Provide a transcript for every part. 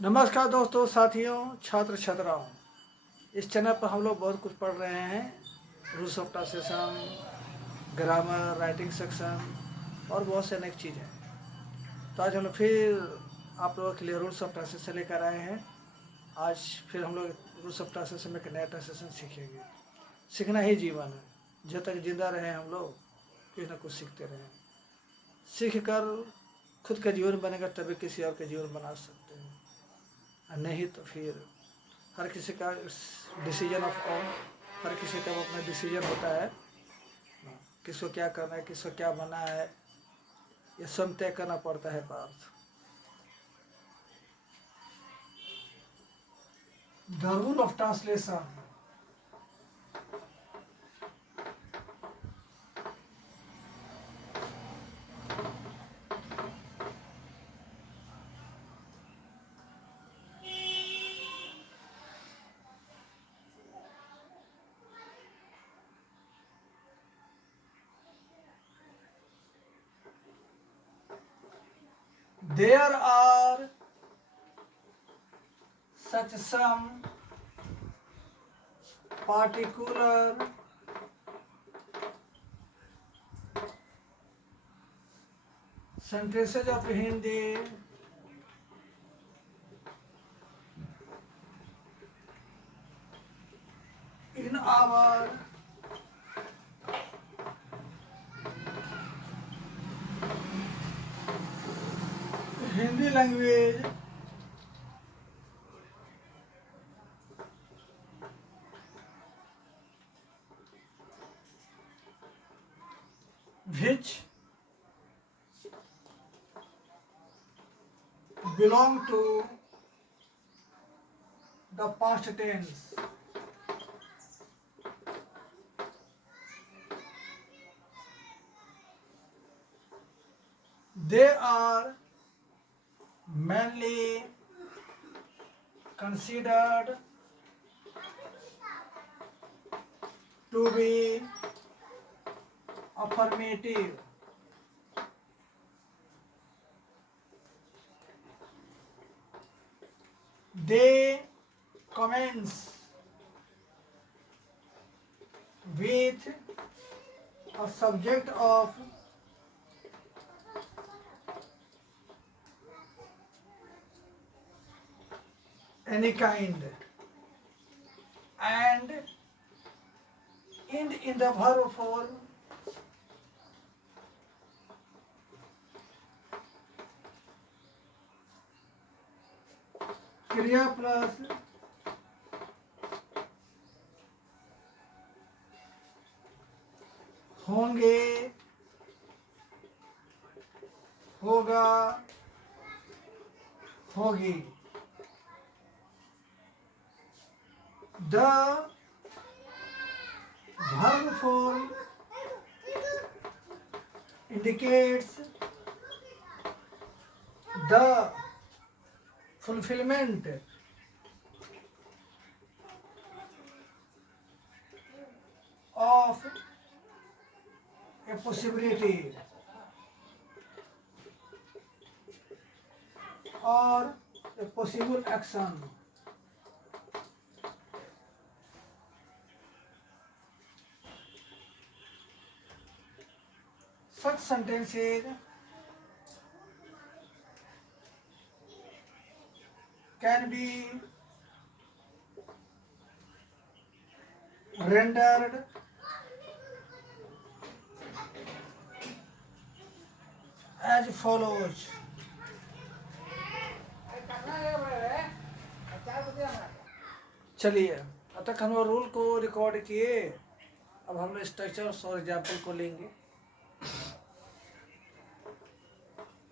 नमस्कार दोस्तों, साथियों, छात्र छात्राओं। इस चैनल पर हम लोग बहुत कुछ पढ़ रहे हैं। Rules of translation, grammar, writing section और बहुत से अनेक चीज़ें। तो आज हम लोग फिर आप लोगों के लिए रूल्स ऑफ ट्रांसलेशन लेकर आए हैं। आज फिर हम लोग रूल्स ऑफ ट्रांसलेशन में एक नया ट्रांसलेशन सीखेंगे। सीखना ही जीवन है। जब तक जिंदा रहें हम लोग कुछ ना कुछ सीखते रहें। सीख कर खुद का जीवन बनेगा तभी किसी और का जीवन बना सकते हैं, और नहीं तो फिर हर किसी का डिसीजन ऑफ ऑन, हर किसी का अपना डिसीजन होता है। किसको क्या करना है, किसको क्या बनना है, ये स्वयं तय करना पड़ता है Parth. The rule of translation. There are such some particular sentences of Hindi in our Hindi language which belong to the past tense. They are mainly considered to be affirmative. They commence with a subject of any kind and end in the verb form क्रिया plus होंगे, होगा, होगी। The verb form indicates the fulfillment of a possibility or a possible action. Such sentences can be rendered as follows. चलिए, अब तक हम लोग rule को रिकॉर्ड किए। अब हम लोग स्ट्रक्चर्स और एग्जाम्पल को लेंगे।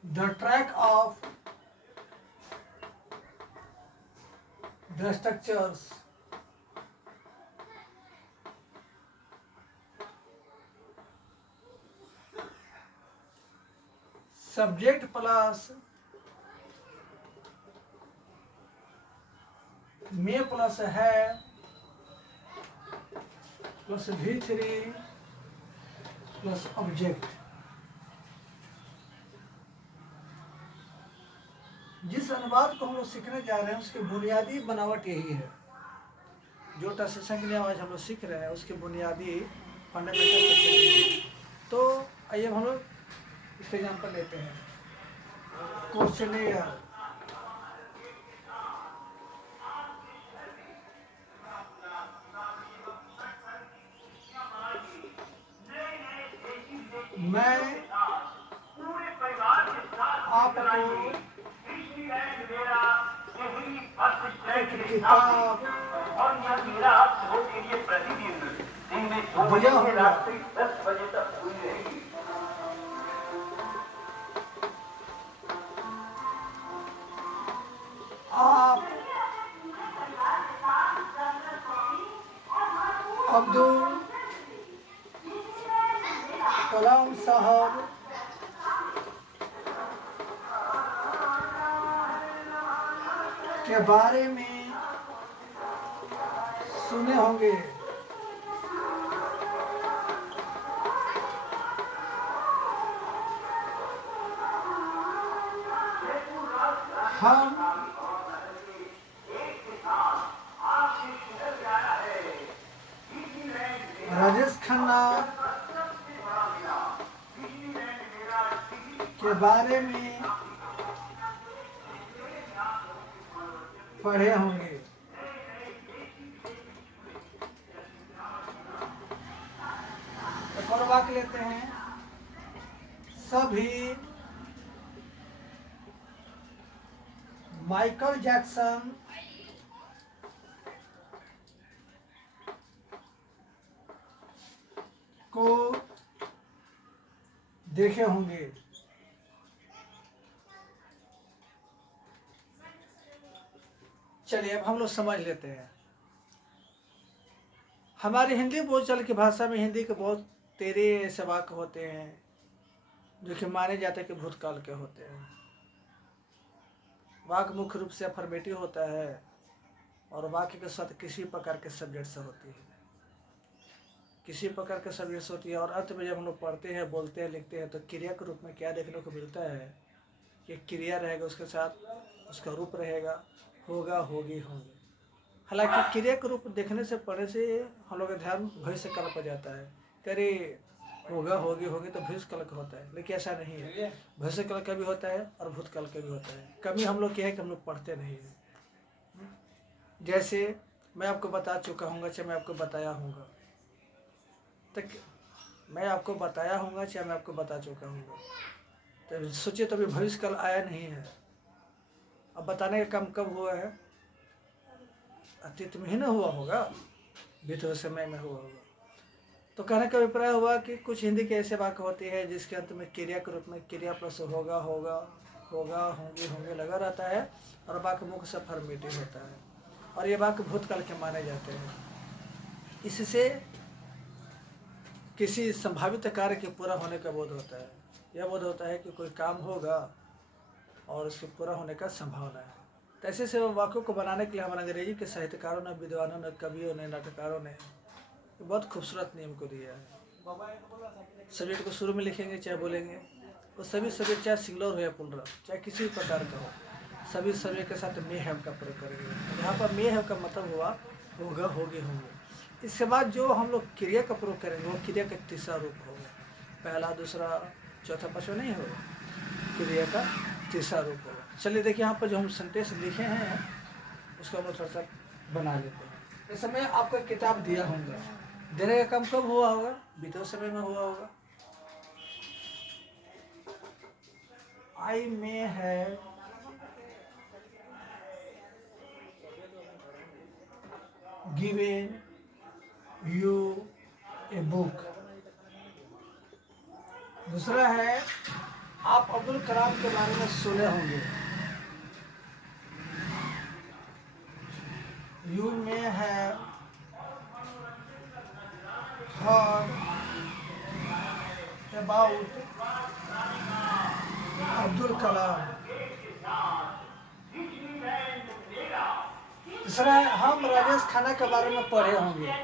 The track of the structures. Subject plus में प्लस है प्लस V3 प्लस ऑब्जेक्ट। जिस अनुवाद को हम लोग सीखने जा रहे हैं उसकी बुनियादी बनावट यही है। जो ट्रांसलेशन के लिए आज हम लोग सीख रहे हैं उसकी बुनियादी फंडामेंटल स्ट्रक्चर यही है। तो आइए हम लोग इसका एग्जाम्पल लेते हैं। क्वेश्चनियर, मैं आपको एक किताब दिया होगा, आप अब्दुल कलाम साहब के बारे में सुने होंगे। हम राजेश खन्ना के बारे में पढ़े होंगे। एक और वाक्य लेते हैं। सभी माइकल जैक्सन को देखे होंगे। चलिए अब हम लोग समझ लेते हैं। हमारी हिंदी बोलचाल की भाषा में हिंदी के बहुत तेरे ऐसे वाक्य होते हैं जो कि माने जाते हैं कि भूतकाल के होते हैं। वाक्य मुख्य रूप से अफर्मेटिव होता है और वाक्य के साथ किसी प्रकार के सब्जेक्ट से होती है, किसी प्रकार के सब्जेक्ट से होती है। और अंत में जब हम लोग पढ़ते हैं, बोलते हैं, लिखते हैं तो क्रिया के रूप में क्या देखने को मिलता है कि क्रिया रहेगा, उसके साथ उसका रूप रहेगा, होगा, होगी, होंगे। हालांकि क्रिया के रूप देखने से, पढ़ने से हम लोग का ध्यान भविष्य काल पर जाता है। करे होगा, होगी, होगी तो भविष्य काल का होता है, लेकिन ऐसा नहीं है। भविष्य काल का भी होता है और भूतकाल का भी होता है। कमी हम लोग क्या है कि हम लोग पढ़ते नहीं है। जैसे मैं आपको बता चुका हूँ चाहे मैं आपको बताया हूँ, तक मैं आपको बताया हूँ चाहे मैं आपको बता चुका हूँ, तो सोचिए तो अभी भविष्य काल आया नहीं है। अब बताने का काम कब हुआ है? अतीत में ही ना हुआ होगा, बीते हुए समय में हुआ होगा। तो कहने का अभिप्राय हुआ कि कुछ हिंदी के ऐसे वाक्य होते हैं जिसके अंत में क्रिया के रूप में क्रिया प्लस होगा, होगा, होगा, होंगे, होंगे लगा रहता है और वाक्य मुख्य से अफर्मेटिव होता है और ये वाक्य भूतकाल के माने जाते हैं। इससे किसी संभावित कार्य के पूरा होने का बोध होता है। यह बोध होता है कि कोई काम होगा और उसके पूरा होने का संभावना है। तो ऐसे से वाक्यों को बनाने के लिए हमारे अंग्रेजी के साहित्यकारों ने, विद्वानों ने, कवियों ने, नाटककारों ने बहुत खूबसूरत नियम को दिया है। सब्जेक्ट को शुरू में लिखेंगे चाहे बोलेंगे, वो सभी सब्जेक्ट चाहे सिंगुलर हो या प्लुरल, चाहे किसी प्रकार का हो, सभी सब्जेक्ट के साथ मे हैव का प्रयोग करेंगे। यहाँ पर मे हैव का मतलब हुआ होगा, होगी, होंगे। इसके बाद जो हम लोग क्रिया का प्रयोग करेंगे वो क्रिया का तीसरा रूप होगा। पहला, दूसरा, चौथा, पांचवा नहीं होगा, क्रिया का तीसरा रूप होगा। चलिए देखिए यहाँ पर जो हम सेंटेंस लिखे हैं उसको हम लोग थोड़ा सा बना लेते हैं। इस समय आपको एक किताब दिया होगा, देने का काम कब हुआ होगा? बीते समय में हुआ होगा। I may have given you a book. दूसरा है आप अब्दुल कलाम के बारे में सुने होंगे। You may have heard about Abdul Kalam. तीसरा है हम राजेश खन्ना के बारे में पढ़े होंगे।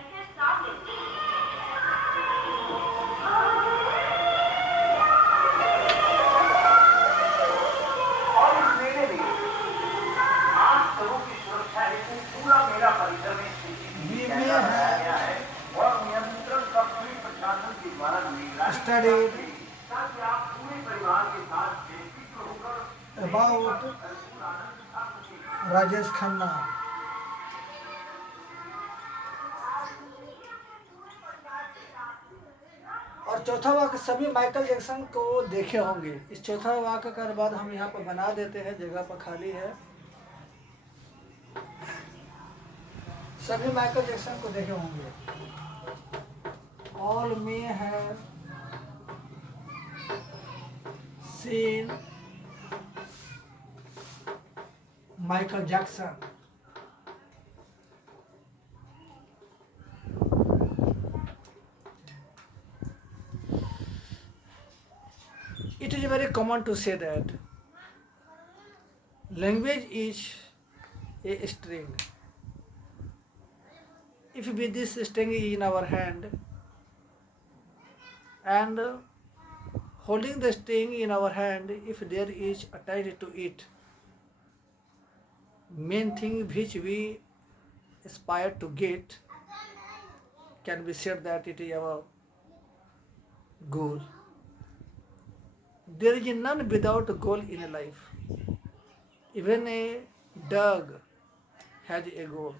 studied about Rajesh Khanna. और चौथा वाक्य सभी माइकल जैक्सन को देखे होंगे। इस चौथा वाक्य का बाद हम यहाँ पर बना देते हैं, जगह पर खाली है। सभी माइकल जैक्सन को देखे होंगे। All may have seen Michael Jackson. It is very common to say that language is a string. If with this string is in our hand and holding the string in our hand, if there is attached to it main thing which we aspire to get, can be said that it is our goal. There is none without a goal in a life. Even a dog has a goal.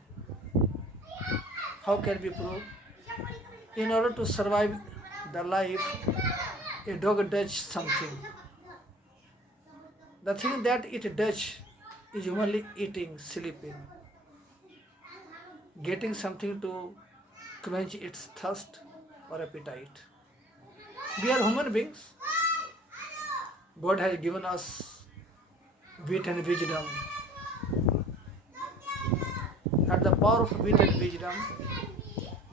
How can we prove? In order to survive the life, a dog does something. The thing that it does is only eating, sleeping, getting something to quench its thirst or appetite. We are human beings. God has given us wit and wisdom. At the power of wit and wisdom,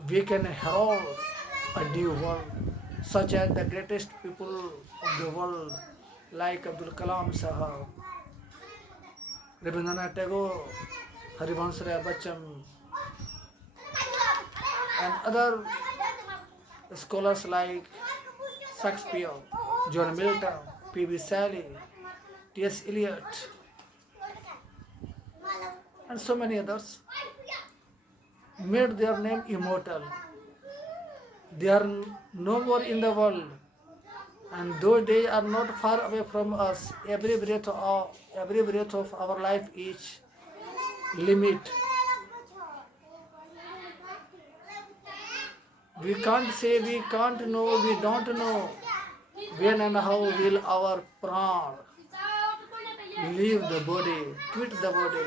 we can herald a new world, such as the greatest people of the world, like Abdul Kalam Sahab, Rabindranath Tagore, Harivansh Rai Bachchan, and other scholars like Shakespeare, John Milton, P.B. Shelley, T.S. Eliot, and so many others, made their name immortal. They are no more in the world, and those days are not far away from us. Every breath of our life is limit. We can't say, we can't know, we don't know when and how will our pran leave the body, quit the body.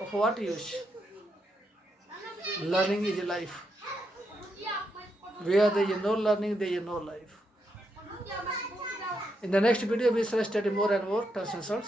Of what use? Learning is life. Where there is no learning, there is no life. In the next video, we shall study more and more translations.